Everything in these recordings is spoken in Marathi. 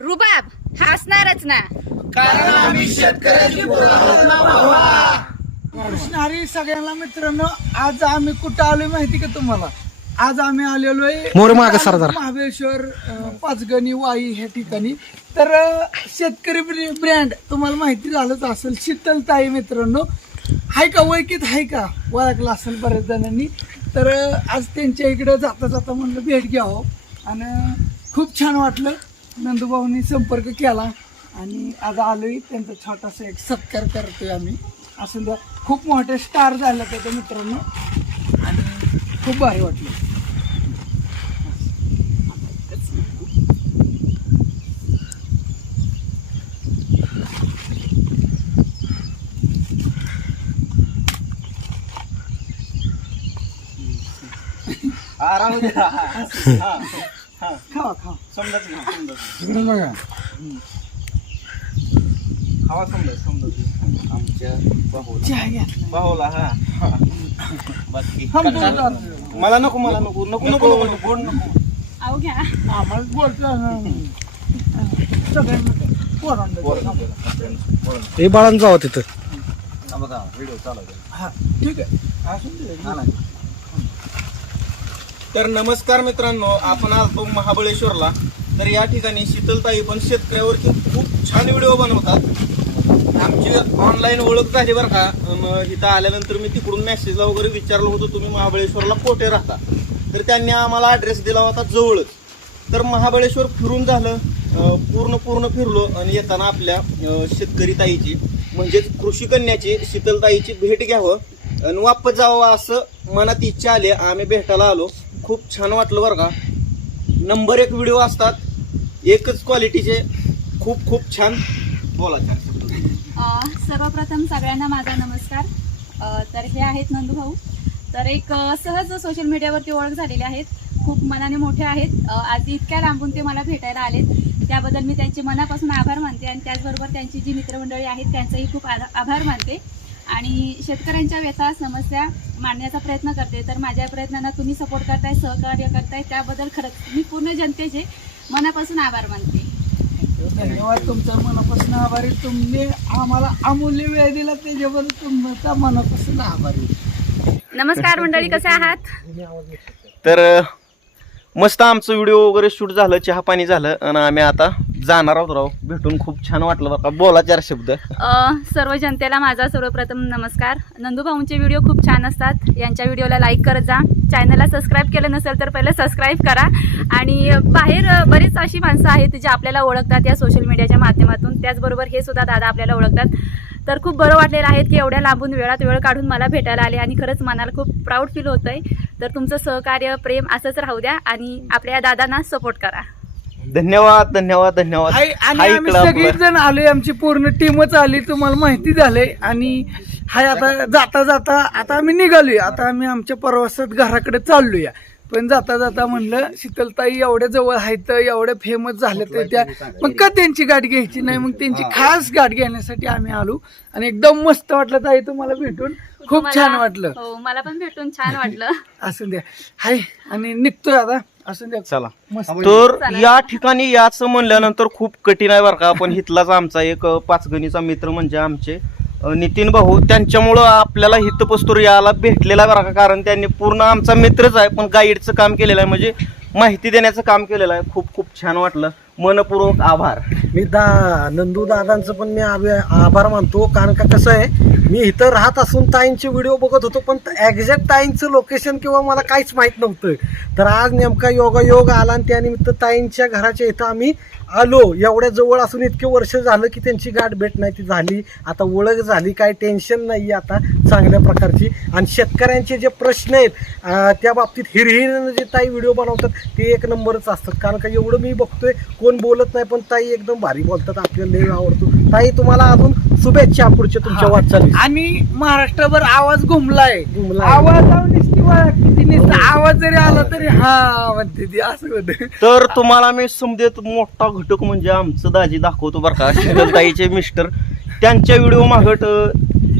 रुबाब हसणारच ना. कृष्णारी सगळ्यांना मित्रांनो आज आम्ही कुठं आलोय माहिती का तुम्हाला? आज आम्गे आलेलो आहे मोर मागं सर जरा. महाबळेश्वर अं, पाचगणी वाई ह्या ठिकाणी. तर अं, शेतकरी ब्र- ब्रँड तुम्हाला माहिती झालंच असेल शीतलताई मित्रांनो. हाय का ओळखीत हाय का? ओळखलं असेल बऱ्याच जणांनी. तर अं, आज त्यांच्या इकडे जाता जाता म्हणलं भेट घ्यावं. आणि खूप छान वाटलं. नंदूभाऊनी संपर्क केला आणि आज आलोय. त्यांचा छोटासा एक सत्कार करतोय आम्ही. असं द्या खूप मोठे स्टार झाले त्याच्या मित्रांनो. आणि खूप भारी वाटलं. खावा खावा. इकडे बघा. चहा घ्या. हमदर्द. मला नको मला नको नको नको नको गोड नको. अहो घ्या. आम्हाला बोलतो पोरांना. हे बाळांन जावं तिथं. हा ठीक आहे. असून दे. तर नमस्कार मित्रांनो आपण आलतो महाबळेश्वरला. तर या ठिकाणी शीतलताई पण शेतकऱ्यावरती खूप छान व्हिडिओ बनवतात. आमची ऑनलाईन ओळख झाली बरं का. इथं आल्यानंतर मी तिकडून मेसेजला वगैरे विचारलं होतं तुम्ही महाबळेश्वरला कोठे राहता. तर त्यांनी आम्हाला ॲड्रेस दिला होता जवळच. तर महाबळेश्वर फिरून झालं. पूर्ण पूर्ण फिरलो आणि येताना आपल्या शेतकरी ताईची म्हणजेच कृषी कन्याची शीतलताईची भेट घ्यावं. आणि वापस जावं असं मनात इच्छा आली. आम्ही भेटायला आलो. खूप छान वाटलं बरं का. नंबर एक व्हिडिओ असतात. एकच क्वालिटीचे खूप खूप छान. बोला चार सर्वप्रथम सगळ्यांना माझा नमस्कार. तर हे आहेत नंदूभाऊ तर एक सहज सोशल मीडियावरती ओळख झालेली आहेत. खूप मनाने मोठे आहेत. आज इतक्या लांबून ते मला भेटायला आलेत. त्याबद्दल मी त्यांचे मनापासून आभार मानते आणि त्याचबरोबर त्यांची जी मित्रमंडळी आहेत त्यांचाही खूप आधा- आभार मानते. आणि शेतकऱ्यांच्या व्यथा समस्या मांडण्याचा प्रयत्न करते. तर माझ्या प्रयत्नांना तुम्ही सपोर्ट करताय सहकार्य करताय. त्याबद्दल खरंच मी पूर्ण जनतेचे मनापासून आभार मानते. धन्यवाद तुमच्या मनापासून आभारी. तुम्ही आम्हाला अमूल्य वेळ दिला त्याच्याबद्दल तुमचा मनापासून आभारी. नमस्कार मंडळी कसे आहात? तर मस्त आमचं व्हिडिओ वगैरे शूट झालं चहा पाणी झालं आणि आम्ही आता जाणार आहोत राव. भेटून खूप छान वाटलं बरं का. बोला चार शब्द. अ, सर्व जनतेला माझा सर्वप्रथम नमस्कार. नंदूभाऊंचे व्हिडिओ खूप छान असतात. यांच्या व्हिडिओला लाईक करत जा. चॅनलला सबस्क्राईब केलं नसेल तर पहिलं सबस्क्राईब करा. आणि बाहेर अ, बरीच अशी माणसं आहेत जे आपल्याला ओळखतात या सोशल मीडियाच्या माध्यमातून. त्याचबरोबर हे सुद्धा दादा आपल्याला ओळखतात. तर खूप बरं वाटलेलं आहे की एवढ्या लांबून वेळात वेळ काढून मला भेटायला आले आणि खरंच मनाला खूप प्राऊड फील होतंय. आहे तर तुमचं सहकार्य प्रेम असंच राहू द्या आणि आपल्या या दादांना सपोर्ट करा. धन्यवाद धन्यवाद धन्यवाद. हाय आणि हाय आम्ही इकडं आपलं. सगळीच जण आलोय आमची पूर्ण टीमच आली तुम्हाला माहिती झालंय. आणि हाय आता जाता जाता आता आम्ही निघालोय. आता आम्ही आमच्या प्रवासात घराकडे चाललोय. पण जाता जाता म्हणलं शीतलताई एवढ्या जवळ आहेत एवढ्या फेमस झाल्या तर त्या मग का त्यांची गाठ घ्यायची? नाही मग त्यांची खास गाठ घेण्यासाठी आम्ही आलो. आणि एकदम मस्त वाटलं ताई तुम्हाला भेटून. खूप छान वाटलं. हो मला पण भेटून छान वाटलं. असं द्या. हाय आणि निघतोय आता. असं द्या. चला. मस्त. तर या ठिकाणी याच म्हणल्यानंतर खूप कठीण आहे बरं का. पण इथलाच आमचा एक अ, पाचगणीचा मित्र म्हणजे आमचे अ, नितीन भाऊ. त्यांच्यामुळं आपल्याला हितपस्तूर याला भेटलेला आहे बरं का. कारण त्यांनी पूर्ण आमचा मित्रच आहे पण गाईडचं काम केलेलं आहे. म्हणजे माहिती देण्याचं काम केलेलं आहे. खूप खूप छान वाटलं. मनपूर्वक आभार. मी दा नंदू दादांचं पण मी आभे- आभार मानतो. कारण का कसं आहे मी इथं राहत असून ताईंचे व्हिडिओ बघत होतो पण एक्झॅक्ट ताईंचं लोकेशन किंवा मला काहीच माहीत नव्हतं. तर आज नेमका योगायोग आला आणि त्यानिमित्त ताईंच्या घराच्या इथं आम्ही आलो. एवढ्या जवळ असून इतके वर्ष झालं की त्यांची गाठ भेट नाही ती झाली. आता ओळख झाली काय टेन्शन नाही आता चांगल्या प्रकारची. आणि शेतकऱ्यांचे जे प्रश्न आहेत अं, त्या बाबतीत हिरहिरीनं जे ताई व्हिडिओ बनवतात ते एक नंबरच असतात. कारण का एवढं मी बघतोय कोण बोलत नाही पण ताई एकदम भारी बोलतात. आपल्याला लय आवडतो. ताई तुम्हाला अजून शुभेच्छा पुढच्या तुमच्या हा. वाटचाली आणि महाराष्ट्रभर आवाज घुमलाय घुमलाय. आवाज नुसती बघा किती नुसतं आवाज जरी आला तरी हा म्हणते ती असं होतं. तर तुम्हाला मी समजेत मोठा घटक म्हणजे आमचं दाजी दाखवतो बरं का शीतलताईचे मिस्टर. त्यांच्या व्हिडिओ मागट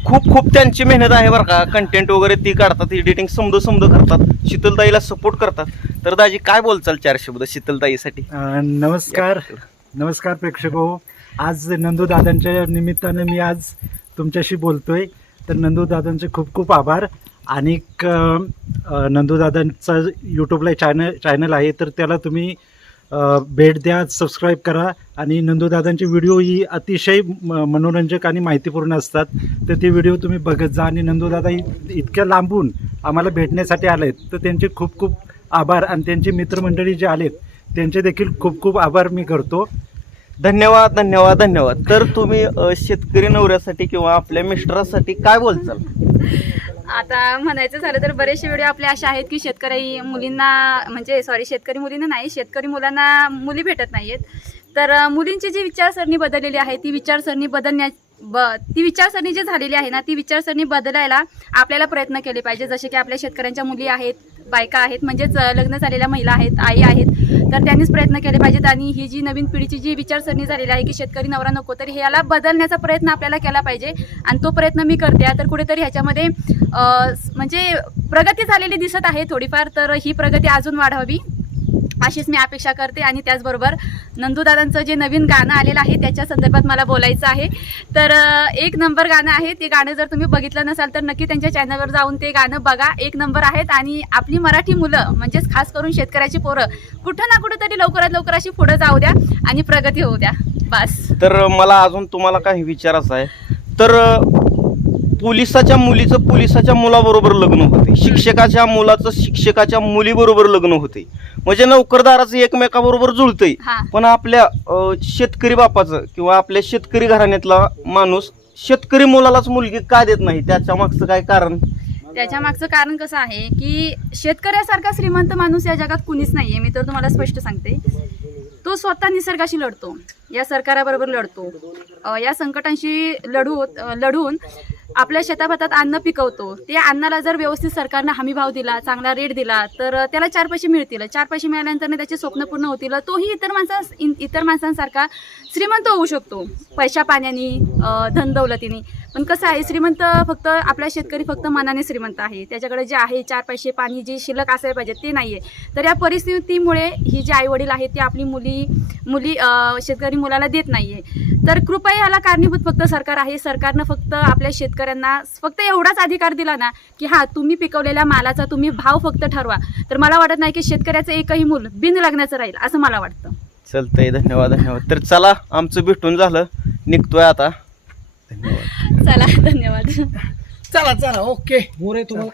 खूप खूप त्यांची मेहनत आहे बरं का. कंटेंट वगैरे ती काढतात एडिटिंग समज समज करतात. शीतलताईला सपोर्ट करतात. तर दाजी काय बोलचाल चार शब्द शीतलताईसाठी? नमस्कार. नमस्कार प्रेक्षक हो. आज नंदू दादांच्या निमित्तानं मी आज तुमच्याशी बोलतोय. तर नंदू दादांचे खूप खूप आभार. आणि नंदू दादांचा यूट्यूबला चॅनल चॅनल आहे तर त्याला तुम्ही भेट द्या सबस्क्राईब करा. आणि नंदूदादांचे व्हिडिओ ही अतिशय म- मनोरंजक आणि माहितीपूर्ण असतात. तर ते व्हिडिओ तुम्ही बघत जा. आणि नंदूदादा इतक्या लांबून आम्हाला भेटण्यासाठी आलेत. तर त्यांचे खूप खूप आभार. आणि त्यांची मित्रमंडळी जे आलेत त्यांचे देखील खूप खूप आभार मी करतो. धन्यवाद धन्यवाद धन्यवाद. तर तुम्ही शेतकरी नवऱ्यासाठी किंवा आपल्या मिस्टरासाठी काय बोलचाल? आता म्हणायचं झालं तर बरेचसे व्हिडिओ आपले असे आहेत की शेतकरी मुलींना म्हणजे सॉरी शेतकरी मुलींना नाही शेतकरी मुलांना मुली भेटत नाहीयेत. तर मुलींची जी विचारसरणी बदललेली आहे ती विचारसरणी बदलण्या ब ती विचारसरणी जी झालेली आहे ना ती विचारसरणी बदलायला आपल्याला प्रयत्न केले पाहिजे. जसे की आपल्या शेतकऱ्यांच्या मुली आहेत बायका आहेत म्हणजेच लग्न झालेल्या महिला आहेत आई आहेत तर त्यांनीच प्रयत्न केले पाहिजेत आणि ही जी नवीन पिढीची जी विचारसरणी झालेली आहे की शेतकरी नवरा नको तर ह्याला बदलण्याचा प्रयत्न आपल्याला केला पाहिजे आणि तो प्रयत्न मी करते आहे. तर कुठेतरी ह्याच्यामध्ये म्हणजे प्रगती झालेली दिसत आहे थोडीफार तर ही प्रगती अजून वाढावी अशीच मी अपेक्षा करते आणि त्याचबरोबर नंदूदादांचं जे नवीन गाणं आलेलं आहे त्याच्या संदर्भात मला बोलायचं आहे. तर एक नंबर गाणं आहे ते गाणं जर तुम्ही बघितलं नसाल तर नक्की त्यांच्या चॅनलवर जाऊन ते गाणं बघा. एक नंबर आहेत आणि आपली मराठी मुलं म्हणजेच खास करून शेतकऱ्याची पोरं कुठं ना कुठं तरी लवकरात लवकर अशी पुढं जाऊ द्या आणि प्रगती होऊ द्या. बस. तर मला अजून तुम्हाला काही विचारायचं आहे. तर पोलिसाच्या मुलीचं पोलिसाच्या मुलाबरोबर लग्न होते. शिक्षकाच्या मुलाचं शिक्षकाच्या मुलीबरोबर लग्न होते. म्हणजे नोकरदाराचं एकमेकाबरोबर जुळतंय. पण आपल्या अ, शेतकरी बापाचं किंवा आपल्या शेतकरी घराण्यातला माणूस शेतकरी मुलालाच मुलगी का देत नाही? त्याच्या मागचं काय कारण? त्याच्या मागचं कारण कसं आहे की शेतकऱ्यासारखा श्रीमंत माणूस या जगात कुणीच नाहीये. मी तर तुम्हाला स्पष्ट सांगते. तो स्वतः निसर्गाशी लढतो. या सरकाराबरोबर लढतो. अं, या संकटांशी लढू लढून आपल्या शेताभातात अन्न पिकवतो. ते अन्नाला जर व्यवस्थित सरकारनं हमी भाव दिला चांगला रेट दिला तर त्याला चार पैसे मिळतील. चार पैसे मिळाल्यानंतर त्याचे स्वप्न पूर्ण होतील. तोही इतर माणसा इन- इतर माणसांसारखा श्रीमंत होऊ शकतो. पैशा पाण्याने अं, धन दौलतीने. पण कसं आहे श्रीमंत फक्त आपला शेतकरी फक्त मनाने श्रीमंत आहे. त्याच्याकडे जे आहे चार पैसे पाणी जे शिल्लक असायला पाहिजे ते नाही आहे तर या परिस्थितीमुळे ही जी आईवडील आहेत ते आपली मुली मुली शेतकरी मुलाला देत नाहीये. तर कृपया याला कारणीभूत फक्त सरकार आहे. सरकारनं फक्त आपल्या शेतकऱ्यांना फक्त एवढाच अधिकार दिला ना की हा तुम्ही पिकवलेल्या मालाचा तुम्ही भाव फक्त ठरवा. तर मला वाटत नाही की शेतकऱ्याचं एकही मूल बिन लग्नाचं राहील असं मला वाटतं. चलतंय धन्यवाद धन्यवाद. तर चला आमचं भेटून झालं. निघतोय आता. धन्यवाद. चला धन्यवाद. चला चला ओके. मोरे तुम्हाला